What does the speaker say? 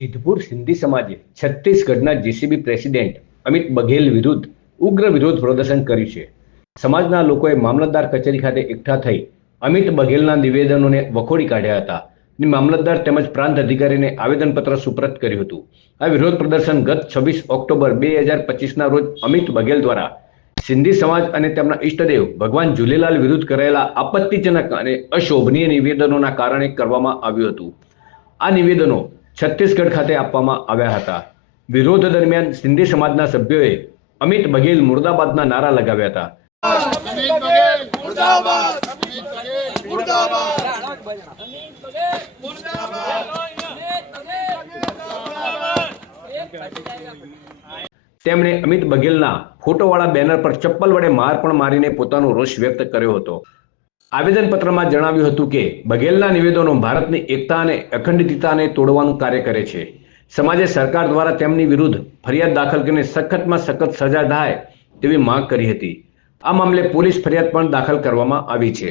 સિદ્ધપુર સિંધી સમાજે છત્તીસગઢના JCB president Amit Baghel વિરુદ્ધ ઉગ્ર વિરોધ પ્રદર્શન કર્યું છે. સમાજના લોકોએ મામલતદાર કચેરી ખાતે એકઠા થઈ અમિત બઘેલના નિવેદનોને વખોડી કાઢ્યા હતા અને મામલતદાર તેમજ પ્રાંત અધિકારીને આવેદનપત્ર સુપ્રત કર્યું હતું. આ વિરોધ પ્રદર્શન ગત 26 ઓક્ટોબર 2025ના રોજ અમિત બઘેલ દ્વારા સિંધી સમાજ અને તેમના ઈષ્ટદેવ ભગવાન ઝૂલેલાલ વિરુદ્ધ કરાયેલા આપત્તિજનક અને અશોભનીય નિવેદનોના કારણે કરવામાં આવ્યું હતું. આ નિવેદનો છત્તીસગઢ ખાતે આપવામાં આવ્યા હતા. વિરોધ દરમિયાન સિંધી સમાજના સભ્યોએ અમિત બઘેલ મુર્દાબાદના નારા લગાવ્યા હતા. અમિત બઘેલ મુર્દાબાદ, અમિત બઘેલ મુર્દાબાદ, અમિત બઘેલ મુર્દાબાદ, તેમણે અમિત બઘેલના ફોટોવાળા બેનર પર ચપ્પલ વડે માર પણ મારીને પોતાનો રોષ વ્યક્ત કર્યો હતો. આવેદનપત્રમાં જણાવ્યું હતું કે બઘેલના નિવેદનો ભારતની એકતા અને અખંડિતતાને તોડવાનું કાર્ય કરે છે. સમાજે સરકાર દ્વારા તેમની વિરુદ્ધ ફરિયાદ દાખલ કરીને સખતમાં સખત સજા થાય તેવી માંગ કરી હતી. આ મામલે પોલીસ ફરિયાદ પણ દાખલ કરવામાં આવી છે.